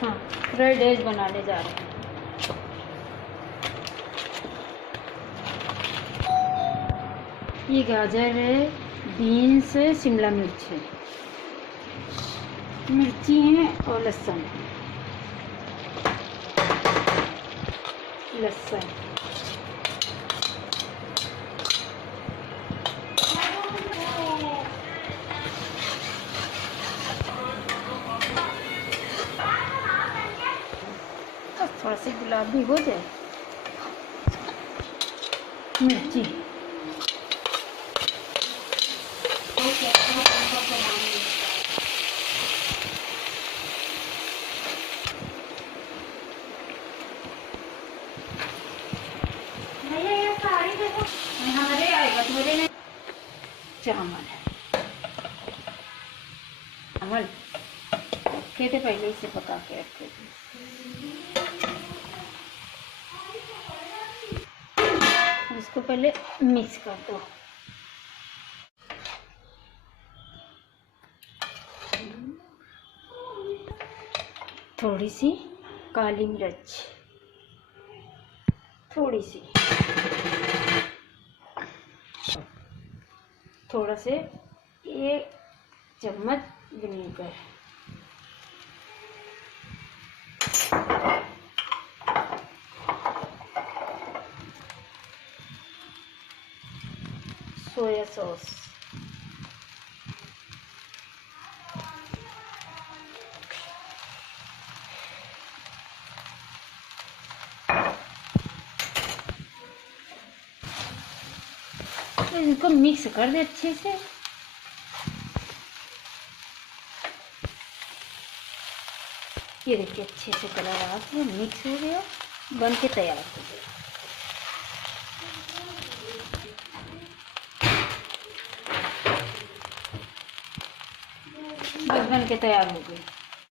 हाँ, fried rice बनाने जा रहे हैं। ये गाजर है, बीन्स है, शिमला मिर्च है, मिर्ची है और लहसुन। बस थोड़ा सा गुलाबी हो जाए। मिर्ची चावल रखे थे पहले, इसे पका के रखे थे। इसको पहले मिक्स कर दो। थोड़ी सी काली मिर्च, थोड़ी सी, थोड़ा से 1 चम्मच विनेगर, सोया सॉस, तो इनको मिक्स कर दे अच्छे से। ये देखिए अच्छे से कलर आ गया, मिक्स हो गया, बन के तैयार हो गया। बस बन के तैयार हो गई।